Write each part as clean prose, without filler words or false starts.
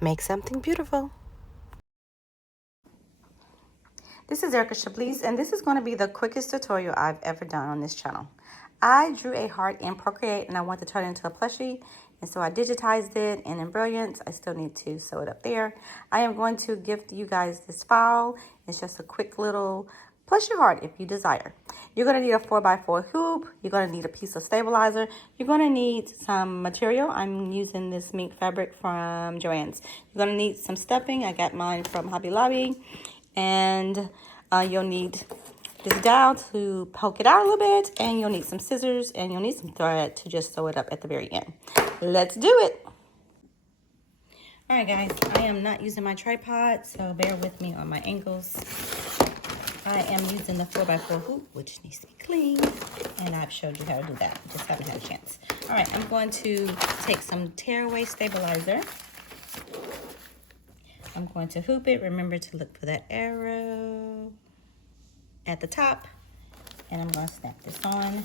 make something beautiful. This is Arika Heart, and this is going to be the quickest tutorial I've ever done on this channel. I drew a heart in Procreate and I want to turn it into a plushie, and so I digitized it in Embroidery. I still need to sew it up there. I am going to gift you guys this file. It's just a quick little plushie heart if you desire. You're going to need a 4x4 hoop. You're going to need a piece of stabilizer. You're going to need some material. I'm using this mink fabric from Joann's. You're going to need some stuffing. I got mine from Hobby Lobby. And you'll need this dowel to poke it out a little bit, and you'll need some scissors, and you'll need some thread to just sew it up at the very end. Let's do it. All right, guys, I am not using my tripod, so bear with me on my angles. I am using the 4x4 hoop, which needs to be clean, and I've showed you how to do that. Just haven't had a chance. All right, I'm going to take some tearaway stabilizer. I'm going to hoop it. Remember to look for that arrow at the top. And I'm going to snap this on.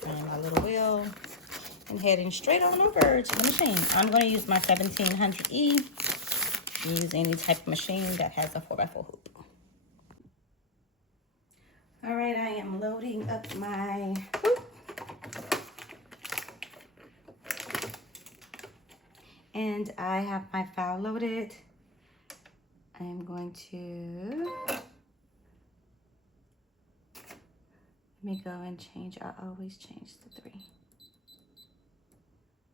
Turn my little wheel and heading straight on over to the machine. I'm going to use my 1700E. Use any type of machine that has a 4x4 hoop. All right, I am loading up my hoop. And I have my file loaded. I am going to, let me go and change. I always change the 3.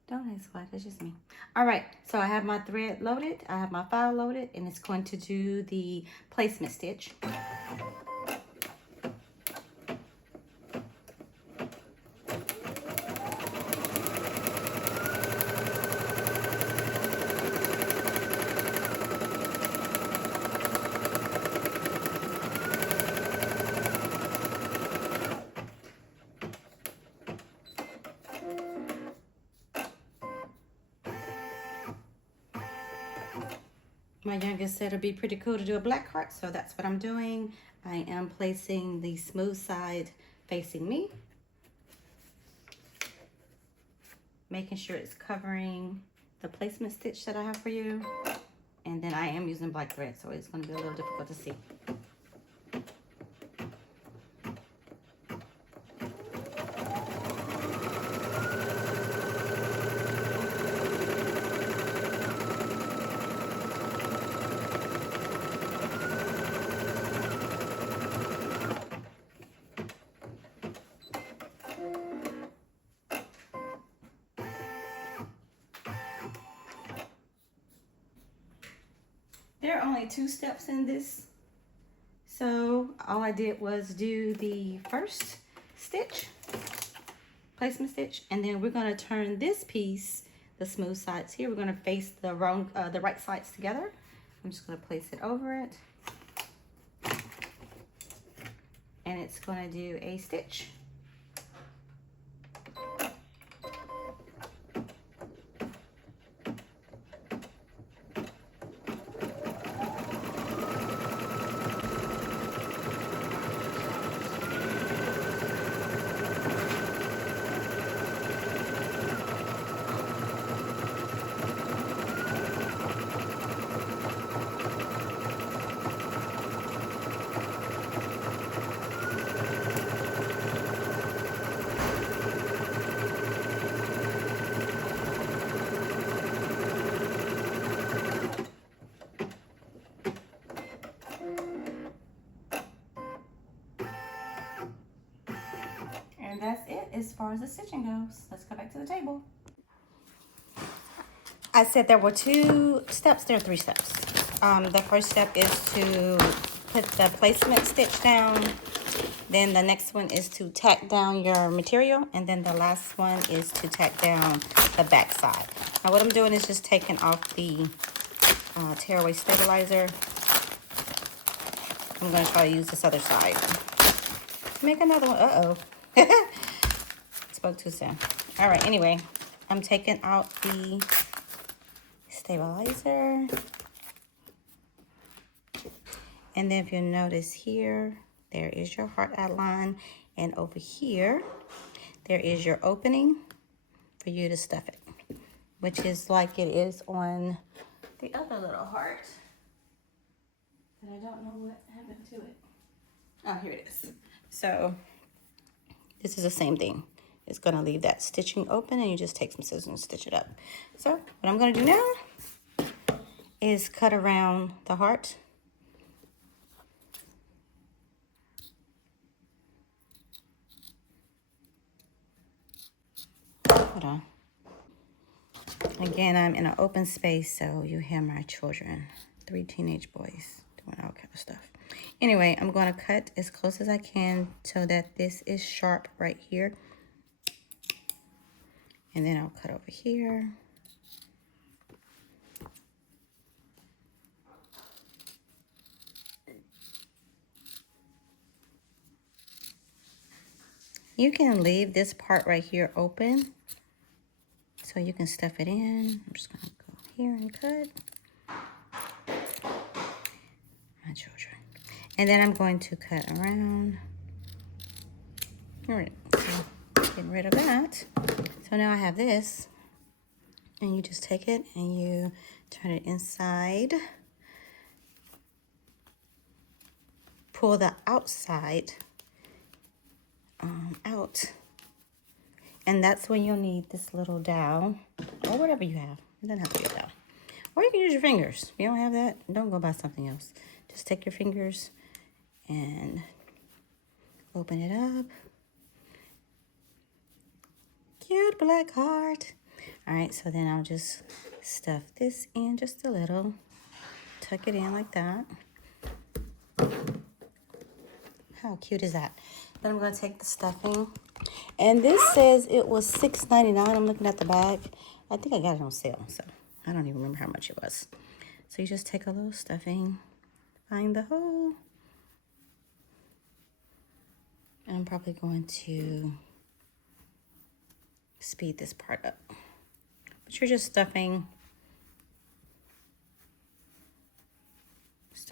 Don't ask why, that's just me. All right, so I have my thread loaded. I have my file loaded, and it's going to do the placement stitch. My youngest said it'd be pretty cool to do a black heart, so that's what I'm doing. I am placing the smooth side facing me, making sure it's covering the placement stitch that I have for you. And then I am using black thread, so it's going to be a little difficult to see. There are only 2 steps in this, so all I did was do the first stitch, placement stitch, and then we're going to turn this piece, the smooth sides here, we're going to face the right sides together. I'm just going to place it over it, and it's going to do a stitch. And that's it as far as the stitching goes. Let's go back to the table. I said there were 2 steps. There are 3 steps. The first step is to put the placement stitch down. Then the next one is to tack down your material. And then the last one is to tack down the back side. Now what I'm doing is just taking off the tearaway stabilizer. I'm going to try to use this other side. Make another one. Uh-oh. Spoke too soon. All right, anyway, I'm taking out the stabilizer. And then if you notice here, there is your heart outline. And over here, there is your opening. for you to stuff it, which is like it is on the other little heart. And I don't know what happened to it. Oh, here it is. So this is the same thing. It's gonna leave that stitching open and you just take some scissors and stitch it up. So what I'm gonna do now is cut around the heart. Hold on. Again, I'm in an open space, so you hear my children, 3 teenage boys doing all kind of stuff. Anyway, I'm going to cut as close as I can so that this is sharp right here. And then I'll cut over here. You can leave this part right here open so you can stuff it in. I'm just going to go here and cut. My children. And then I'm going to cut around. All right, so getting rid of that. So now I have this, and you just take it and you turn it inside. Pull the outside out. And that's when you'll need this little dowel, or whatever you have. It doesn't have to be a dowel. Or you can use your fingers. If you don't have that, don't go buy something else. Just take your fingers and open it up. Cute black heart. All right, so then I'll just stuff this in just a little. Tuck it in like that. How cute is that? Then I'm going to take the stuffing. And this says it was $6.99. I'm looking at the bag. I think I got it on sale, so I don't even remember how much it was. So you just take a little stuffing, find the hole. And I'm probably going to speed this part up. But you're just stuffing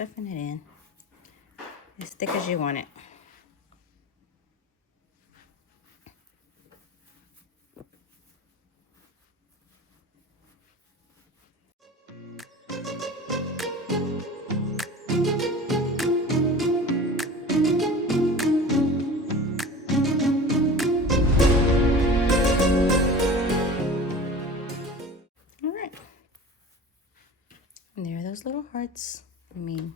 it in as thick as you want it. All right. And there are those little hearts. I mean,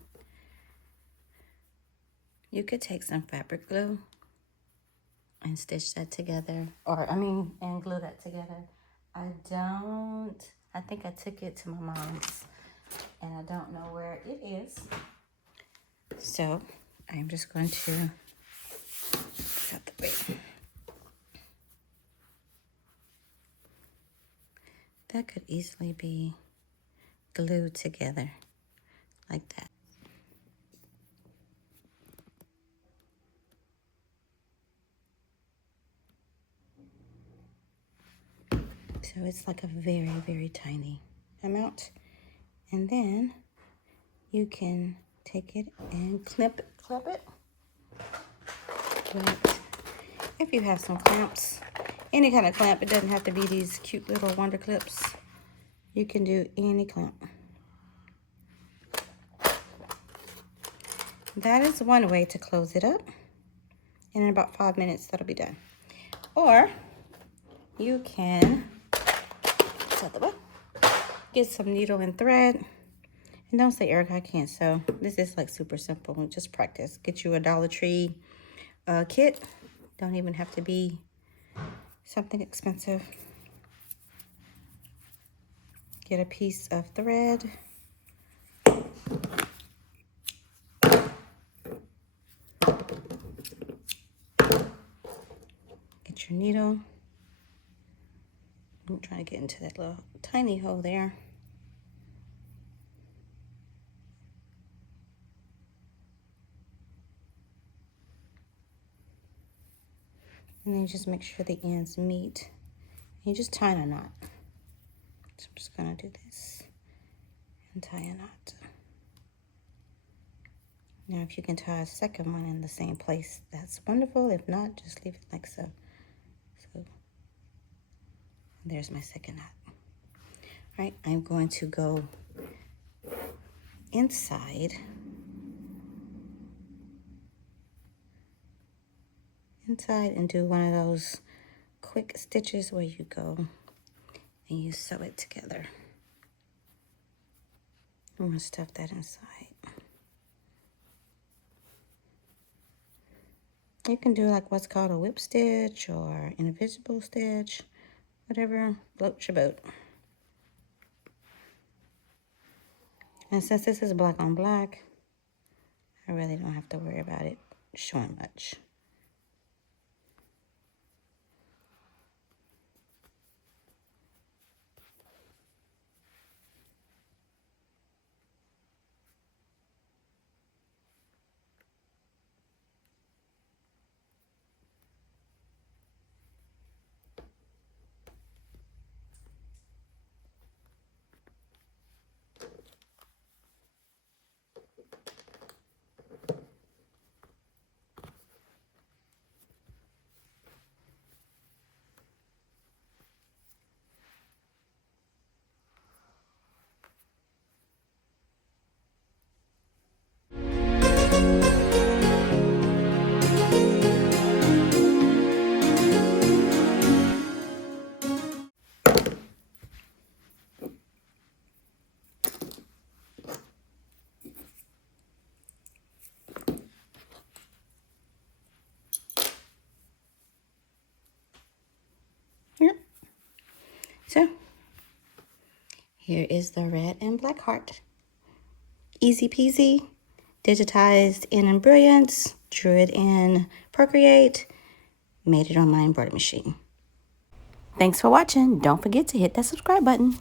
you could take some fabric glue and stitch that together, and glue that together. I think I took it to my mom's and I don't know where it is. So I'm just going to put out the way. That could easily be glued together like that. So it's like a very, very tiny amount. And then you can take it and clip it. But if you have some clamps, any kind of clamp, it doesn't have to be these cute little wonder clips. You can do any clamp. That is one way to close it up. And in about 5 minutes, that'll be done. Or you can get some needle and thread. And don't say, Erica, I can't sew. This is like super simple. Just practice. Get you a Dollar Tree kit. Don't even have to be something expensive. Get a piece of thread. Get your needle. I'm trying to get into that little tiny hole there. And then just make sure the ends meet. And you just tie a knot. So I'm just gonna do this and tie a knot. Now if you can tie a second one in the same place, that's wonderful. If not, just leave it like so. So There's my second knot. All right, I'm going to go inside and do one of those quick stitches where you go and you sew it together. I'm going to stuff that inside. You can do like what's called a whip stitch or an invisible stitch, whatever floats your boat. And since this is black on black, I really don't have to worry about it showing much. Yep. So here is the red and black heart. Easy peasy, digitized in Embroidery, drew it in Procreate, made it on my embroidery machine. Thanks for watching. Don't forget to hit that subscribe button.